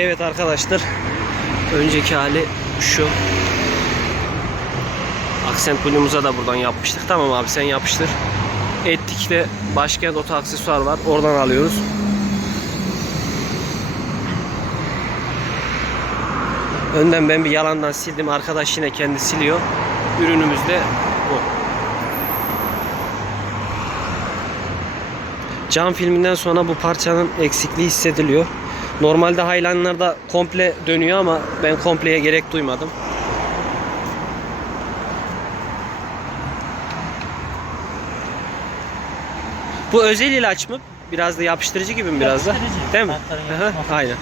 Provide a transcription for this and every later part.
Evet arkadaşlar. Önceki hali şu. Aksent blumuza da buradan yapmıştık. Tamam abi sen yapıştır. Ettik'te Başkent Oto Aksesuar var. Oradan alıyoruz. Önden ben bir yalandan sildim. Arkadaş yine kendi siliyor. Ürünümüz de bu. Cam filminden sonra bu parçanın eksikliği hissediliyor. Normalde Highline'larda komple dönüyor ama ben kompleye gerek duymadım. Bu özel ilaç mı? Biraz da yapıştırıcı gibi mi biraz da? Değil mi? Yapışması. Aynen.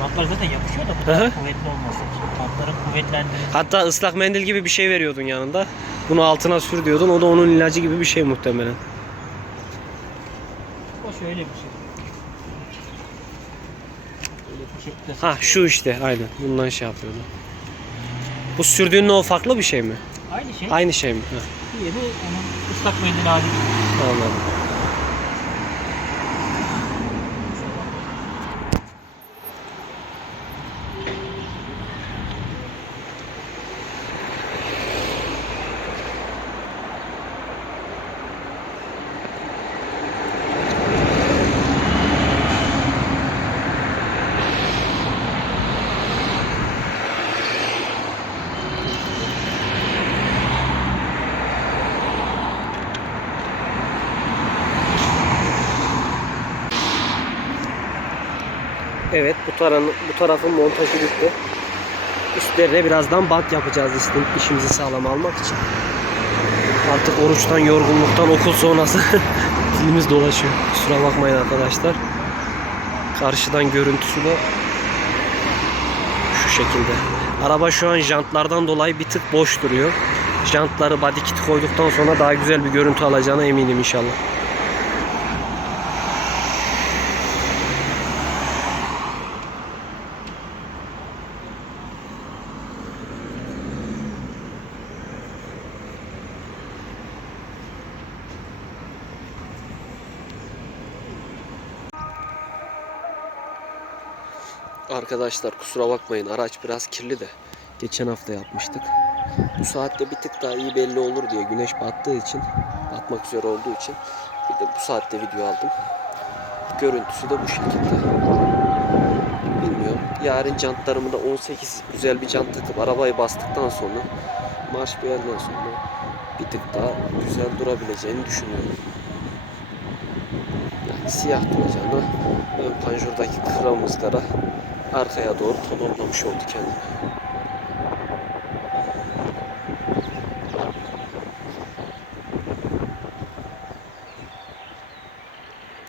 Bantlar zaten yapışıyor da bu daha kuvvetli olması için. Bantların kuvvetlendirir. Hatta ıslak mendil gibi bir şey veriyordun yanında. Bunu altına sür diyordun. O da onun ilacı gibi bir şey muhtemelen. Şöyle bir şey. Ha şu işte aynen. Bundan şey yapıyordu. Bu sürdüğünün o farklı bir şey mi? Aynı şey. Aynı şey mi? Ha, Diğeri onun ıslak mendil hali. anladım. Evet bu tarafın, bu tarafın montajı bitti. Üstlerine birazdan bant yapacağız işte işimizi sağlam almak için. Artık oruçtan, yorgunluktan, okul sonrası dilimiz dolaşıyor. Kusura bakmayın arkadaşlar. Karşıdan görüntüsü de şu şekilde. Araba şu an jantlardan dolayı bir tık boş duruyor. Jantları body kit koyduktan sonra daha güzel bir görüntü alacağına eminim inşallah. Arkadaşlar kusura bakmayın araç biraz kirli de geçen hafta yapmıştık. Bu saatte bir tık daha iyi belli olur diye güneş battığı için batmak üzere olduğu için bir de bu saatte video aldım. Görüntüsü de bu şekilde. Bilmiyorum. Yarın jantlarımı da 18 güzel bir jant takıp arabayı bastıktan sonra marş bir yerden sonra bir tık daha güzel durabileceğini düşünüyorum. Siyah duracağına ön panjurdaki krom ızgara arkaya doğru tononlamış oldu kendini.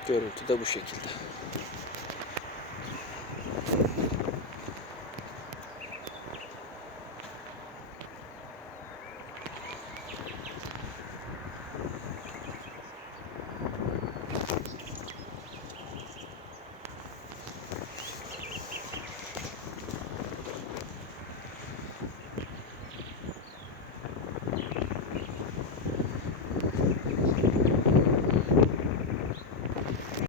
Görüntü de bu şekilde.